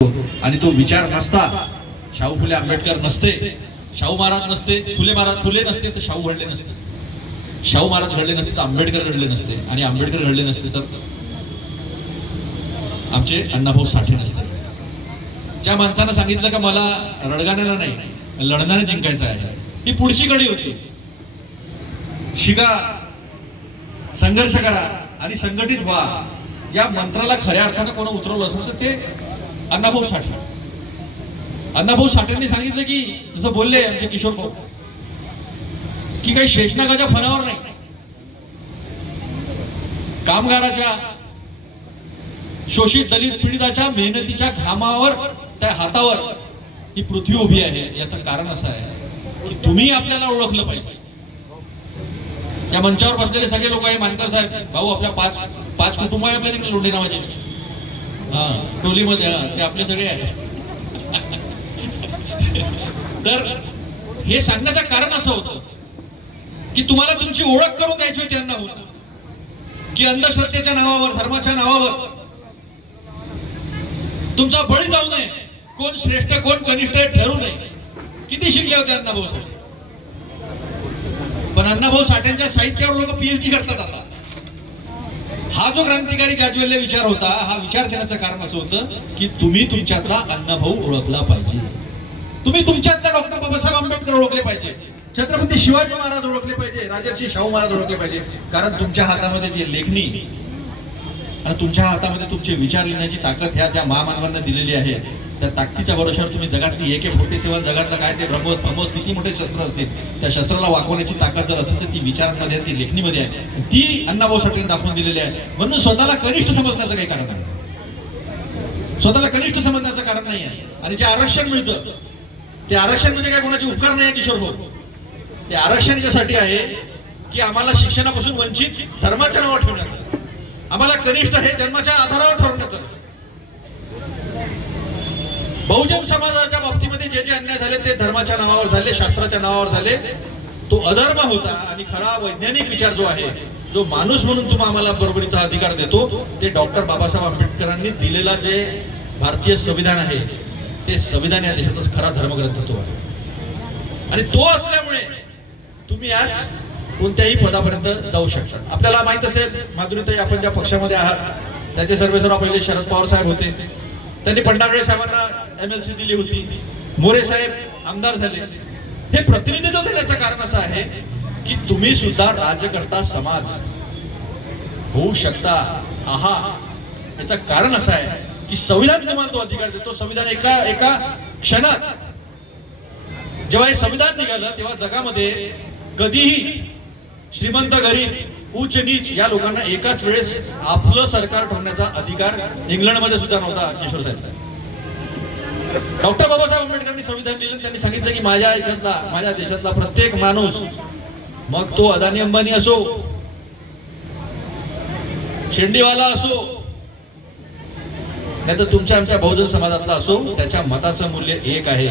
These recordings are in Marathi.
आणि तो विचार नसता. शाहू फुले आंबेडकर नसते. शाहू महाराज नसते फुले महाराज फुले नसते तर शाहू घडले नसते. शाहू महाराज घडले नसते तर आंबेडकर घडले नसते. आणि आंबेडकर घडले नसते तर आमचे अण्णाभाऊ साठे नसते. ज्या माणसानं सांगितलं का मला रडगाण्याला नाही लढण्याने जिंकायचं आहे ही पुढची कडी होती. शिका संघर्ष करा आणि संघटित व्हा. या मंत्राला खऱ्या अर्थानं कोण उतरवलं असेल तर ते अण्णाभाऊ साठे. अण्णाभाऊ साठेंनी सांगितलं की जसं बोलले आमचे किशोर भाऊ की काही शेषनागाच्या फणावर नाही. कामगाराच्या शोषित दलित पीडिताच्या मेहनतीच्या घामावर त्या हातावर ही पृथ्वी उभी आहे याचं कारण असं आहे. की तुम्ही आपल्याला ओळखलं पाहिजे. या मंचावर बसलेले सगळे लोक आहे मानकर साहेब भाऊ आपल्या पाच पाच कुटुंब आहे आपल्या तिकडे लोंढे नावाचे. हा टोलीमध्ये हा ते आपले सगळे आहे तर हे सांगण्याचं कारण असं होतं की तुम्हाला तुमची ओळख करून द्यायची होती त्यांना होत की अंधश्रद्धेच्या नावावर धर्माच्या नावावर. तुमचा बळी जाऊ नये. कोण श्रेष्ठ कोण कनिष्ठ ठरू नये. किती शिकले होते अण्णाभाऊ साठे? पण अण्णाभाऊ साठ्यांच्या साहित्यावर लोक पीएचडी करतात आता. हा जो क्रांतिकारी गाजवेल्य विचार होता हा विचार देण्याचं कारण असं होतं की तुम्ही तुमच्यातला अण्णाभाऊ ओळखला पाहिजे. तुम्ही तुमच्यातला डॉक्टर बाबासाहेब आंबेडकर ओळखले पाहिजे. छत्रपती शिवाजी महाराज ओळखले पाहिजे राजर्षी शाहू महाराज ओळखले पाहिजे. कारण तुमच्या हातामध्ये जी लेखणी आणि तुमच्या हातामध्ये तुमचे विचार लिहिण्याची ताकद ह्या त्या महामानवांना दिलेली आहे. त्या ताकदीच्या भरोशावर तुम्ही जगातली एक फोर्टी सेवन जगातलं काय ते ब्रह्मोस ब्रह्मोस किती मोठे शस्त्र असतील? त्या शस्त्राला वाकवण्याची ताकद जर असेल तर ती विचारांमध्ये आहे, ती लेखणीमध्ये आहे. ती अण्णाभाऊ साठेने दाखवून दिलेली आहे. म्हणून स्वतःला कनिष्ठ समजण्याचं काही कारण नाही. स्वतःला कनिष्ठ समजण्याचं कारण नाही आहे. आणि जे आरक्षण मिळतं ते आरक्षण म्हणजे काय? कोणाचे उपकार नाही आहे किशोर भाऊ. ते आरक्षण यासाठी आहे की आम्हाला शिक्षणापासून वंचित धर्माच्या नावावर ठेवण्यात आलं आम्हाला कनिष्ठ हे जन्माच्या आधारावर ठरवण्यात आलं बहुजन समाजाच्या बाबतीमध्ये जे जे अन्याय झाले ते धर्माच्या नावावर झाले शास्त्राच्या नावावर झाले. तो अधर्म होता आणि खरा वैज्ञानिक विचार जो आहे जो माणूस म्हणून तुम्ही आम्हाला बरोबरीचा अधिकार देतो ते डॉक्टर बाबासाहेब आंबेडकरांनी दिलेला जे भारतीय संविधान आहे ते संविधान या देशाचा खरा धर्मग्रंथत्व आहे. आणि तो असल्यामुळे तुम्ही आज कोणत्याही पदापर्यंत जाऊ शकता. आपल्याला माहीत असेल माधुरीताई आपण ज्या पक्षामध्ये आहात त्याचे सर्वेसर्वा पहिले शरद पवार साहेब होते. त्यांनी पंडागळे साहेबांना एम एल सी दिली होती. मोरे साहेब आमदार झाले. हे प्रतिनिधित्व देण्याचं कारण असं आहे की तुम्ही सुद्धा राज्यकर्ता समाज. होऊ शकता. आहा. याचं कारण असं आहे की संविधान तुम्हाला तो अधिकार देतो. संविधान एका एका क्षणात. जेव्हा हे संविधान निघालं तेव्हा जगामध्ये कधीही श्रीमंत गरीब उच्च नीच या लोकांना एकाच वेळेस आपलं सरकार ठेवण्याचा अधिकार इंग्लंडमध्ये सुद्धा नव्हता किशोर साहेब. डॉक्टर बाबासाहेब आंबेडकरांनी संविधान लिहिलं त्यांनी सांगितलं की माझ्या याच्यातला माझ्या देशातला प्रत्येक माणूस मग तो अदानी अंबानी असो शेंडीवाला असो नाही तर तुमच्या आमच्या बहुजन समाजातला असो त्याच्या मताचं मूल्य एक आहे.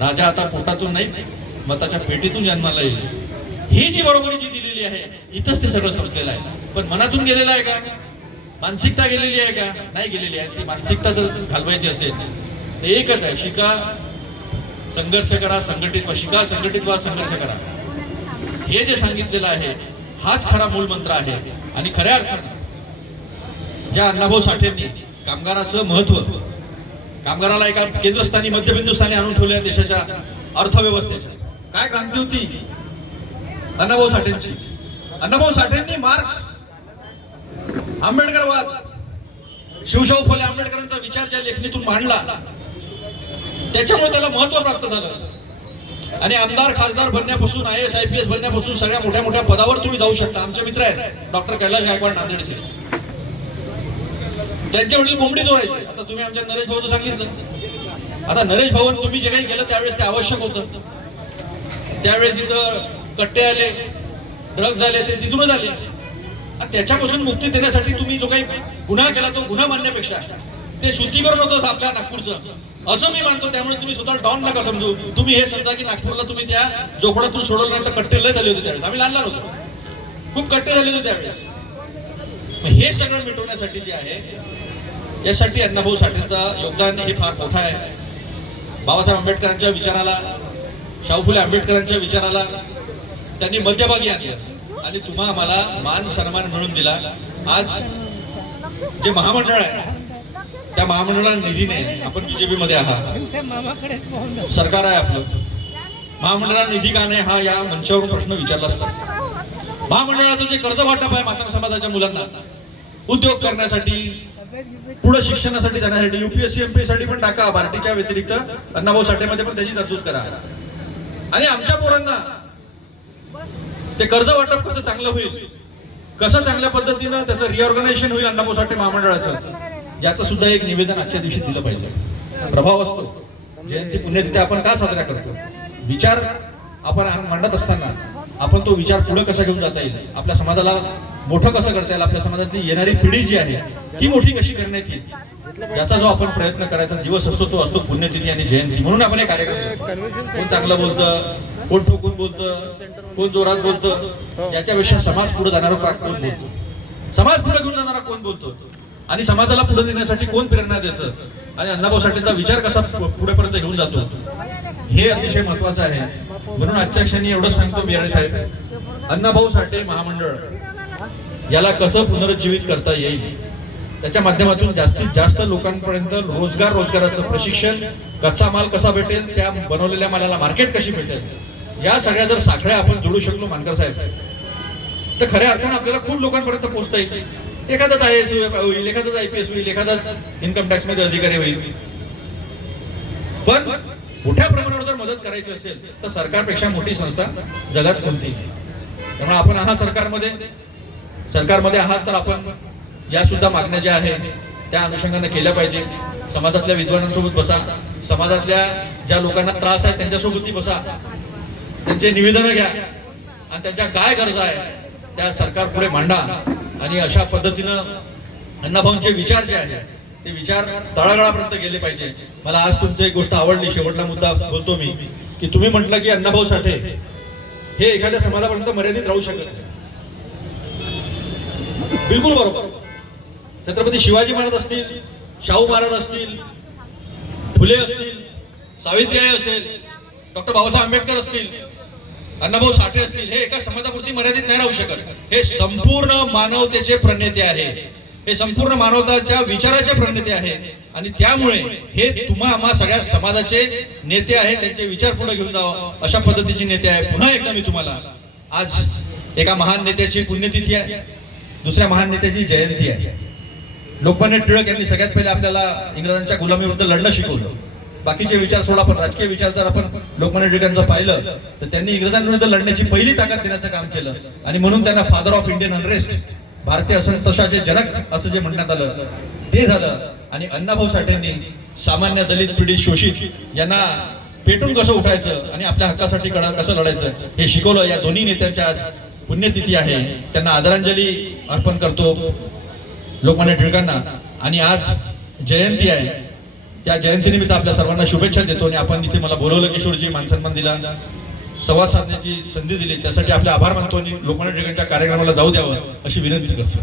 राजा आता पोटातून नाही मताच्या पेटीतून जन्माला येईल. ही जी बरोबरी जी दिलेली आहे इथंच ते सगळं समजलेलं आहे. पण मनातून गेलेलं आहे का? मानसिकता गेलेली आहे का? नाही गेलेली आहे. ती मानसिकता जर घालवायची असेल एकच आहे शिका संघर्ष करा संघटित व्हा शिका संघटित व्हा संघर्ष करा. हे जे सांगितलेलं आहे हाच खरा मूल मंत्र आहे. आणि खऱ्या अर्थाने ज्या अण्णाभाऊ साठेंनी कामगाराचं महत्त्व कामगाराला एका केंद्रस्थानी मध्यबिंदूस्थानी आणून ठेवल्या देशाच्या अर्थव्यवस्थेच्या. काय क्रांती होती? अण्णाभाऊ साठेंची. अण्णाभाऊ साठेंनी मार्क्स आंबेडकरवाद शिवशाहू फुले आंबेडकरांचा विचार ज्या लेखणीतून मांडला त्याच्यामुळे त्याला महत्त्व प्राप्त झालं. आणि आमदार खासदार बनण्यापासून I S I P S बनण्यापासून सगळ्या मोठ्या मोठ्या पदावर तुम्ही जाऊ शकता. आमचे मित्र आहेत डॉक्टर कैलाश गायकवाड नांदेडचे. त्यांचे वडील कोंबडी चोरायचे. आता तुम्ही आमच्या नरेश भाऊचं सांगितलं. आता नरेश भाऊ तुम्ही जे काही केलं त्यावेळेस ते आवश्यक होतं. त्यावेळेस इथं कट्टे आले ड्रग्ज आले ते तिथूनच आले. त्याच्यापासून मुक्ती देण्यासाठी तुम्ही जो काही गुन्हा केला तो गुन्हा मानण्यापेक्षा ते शुद्धीकरण होतं आपल्या नागपूरचं. असं मी मानतो त्यामुळे तुम्ही स्वतः डॉन नका समजू. तुम्ही हे समजा की नागपूरला तुम्ही त्या जोखडातून सोडवलं नाही तर कट्टे लय झाले होते त्यावेळेस. आम्ही लहान लहान होतो. खूप कट्टे झाले होते त्यावेळेस. मग हे सगळं मिटवण्यासाठी जे आहे यासाठी अण्णाभाऊ साठेंचं योगदान हे फार मोठं आहे. बाबासाहेब आंबेडकरांच्या विचाराला शाहू फुले आंबेडकरांच्या विचाराला त्यांनी मध्यभागी आणलं. आणि तुम्हा आम्हाला मान सन्मान मिळून दिला. आज जे महामंडळ आहे त्या महामंडळाला निधी नाही. आपण बीजेपी मध्ये आहात. सरकार आहे आपलं. महामंडळाला निधी का नाही हा या मंचावरून प्रश्न विचारलाच पाहिजे. महामंडळाचं जे कर्ज वाटप आहे माता समाजाच्या मुलांना उद्योग करण्यासाठी पुढे शिक्षणासाठी जाण्यासाठी युपीएससी एमपी साठी पण टाका. भारतीच्या व्यतिरिक्त अण्णाभाऊ साठेमध्ये पण त्याची तरतूद करा. आणि आमच्या पोरांना ते कर्ज वाटप कसं चांगलं होईल? कसं चांगल्या पद्धतीनं त्याचं रिऑर्गनायझेशन होईल अण्णाभाऊ साठे महामंडळाचं? याचं सुद्धा एक निवेदन आजच्या दिवशी दिलं पाहिजे. प्रभाव असतो. जयंती पुण्यतिथी आपण का साजरा करतो? विचार आपण मांडत असताना आपण तो विचार पुढे कसा घेऊन जाता येईल? आपल्या समाजाला मोठं कसं करता येईल? आपल्या समाजातली येणारी पिढी जी आहे ती मोठी कशी करण्यात येईल? याचा जो आपण प्रयत्न करायचा दिवस असतो तो असतो पुण्यतिथी आणि जयंती. म्हणून आपण हे कार्यक्रम करतो. कोण चांगलं बोलतं कोण ठोकून बोलतं कोण जोरात बोलतं याच्यापेक्षा समाज पुढे जाणारा कोण बोलतो? समाज पुढे घेऊन जाणारा कोण बोलतो? आणि समाजाला पुढे नेण्यासाठी कोण प्रेरणा देतं? आणि अण्णाभाऊ साठेचा विचार कसा पुढेपर्यंत घेऊन जातो? हे अतिशय महत्वाचं आहे. म्हणून आजच्या क्षणी एवढंच सांगतो बियाणे साहेब. अण्णाभाऊ साठे महामंडळ याला कसं पुनरुज्जीवित करता येईल? त्याच्या माध्यमातून जास्तीत जास्त लोकांपर्यंत रोजगार रोजगाराचं प्रशिक्षण कच्चा माल कसा भेटेल त्या बनवलेल्या मालाला मार्केट कशी भेटेल? या सगळ्या जर साखळ्या आपण जोडू शकलो मानकर साहेब तर खऱ्या अर्थानं आपल्याला खूप लोकांपर्यंत पोहोचता येईल एखादाच आय एस होईल एखादाच आय पी एस होईल एखादाच इन्कम टॅक्समध्ये अधिकारी होईल. पण मोठ्या प्रमाणावर जर मदत करायची असेल तर सरकारपेक्षा मोठी संस्था जगात कोणती? नाही. त्यामुळे आपण आहात सरकारमध्ये. सरकारमध्ये आहात तर आपण या सुद्धा मागण्या ज्या आहे त्या अनुषंगाने केल्या पाहिजे. समाजातल्या विद्वानांसोबत बसा. समाजातल्या ज्या लोकांना त्रास आहे त्यांच्यासोबतही बसा. त्यांचे निवेदनं घ्या. आणि त्यांच्या काय गरजा आहे त्या सरकार पुढे मांडा. आणि अशा पद्धतीनं अण्णाभाऊंचे विचार जे आहे ते विचार तळागाळापर्यंत गेले पाहिजे. मला आज तुमची एक गोष्ट आवडली शेवटला मुद्दा बोलतो मी की तुम्ही म्हटलं की अण्णाभाऊ साठे हे एखाद्या समाजापर्यंत मर्यादित राहू शकत नाही. बिलकुल बरोबर. छत्रपती शिवाजी महाराज असतील शाहू महाराज असतील फुले असतील सावित्रीबाई असेल डॉक्टर बाबासाहेब आंबेडकर असतील अण्णाभाऊ साठे असतील हे एका समाजापुरती मर्यादित नाही राहू शकत. हे संपूर्ण मानवतेचे प्रणेते आहे. हे संपूर्ण मानवताच्या विचाराचे प्रणेते आहे. आणि त्यामुळे हे तुम्हा आम्हा सगळ्या समाजाचे नेते आहे त्यांचे विचार पुढे घेऊन जावं. अशा पद्धतीचे नेते आहे. पुन्हा एकदा मी तुम्हाला आज एका महान नेत्याची पुण्यतिथी आहे. दुसऱ्या महान नेत्याची जयंती आहे. लोकमान्य टिळक यांनी सगळ्यात पहिले आपल्याला इंग्रजांच्या गुलामीविरुद्ध लढणं शिकवलं. बाकीचे विचार सोडा पण राजकीय विचार जर आपण लोकमान्य टिळकांचं पाहिलं तर त्यांनी इंग्रजांविरुद्ध लढण्याची पहिली ताकद देण्याचं काम केलं. आणि म्हणून त्यांना फादर ऑफ इंडियन अनरेस्ट भारतीय असंतोषाचे जनक असं जे म्हणण्यात आलं ते झालं. आणि अण्णाभाऊ साठेंनी सामान्य दलित पीडित शोषित यांना पेटून कसं उठायचं आणि आपल्या हक्कासाठी कडा कसं लढायचं हे शिकवलं. या दोन्ही नेत्यांच्या आज पुण्यतिथी आहे. त्यांना आदरांजली अर्पण करतो लोकमान्य टिळकांना. आणि आज जयंती आहे. त्या जयंतीनिमित्त आपल्या सर्वांना शुभेच्छा देतो आणि आपण इथे मला बोलवलं किशोरजी मानसन्मान दिला संवाद साधण्याची संधी दिली. त्यासाठी आपले आभार मानतो आणि लोकमान्य टिळकांच्या कार्यक्रमाला जाऊ द्यावं अशी विनंती करतो.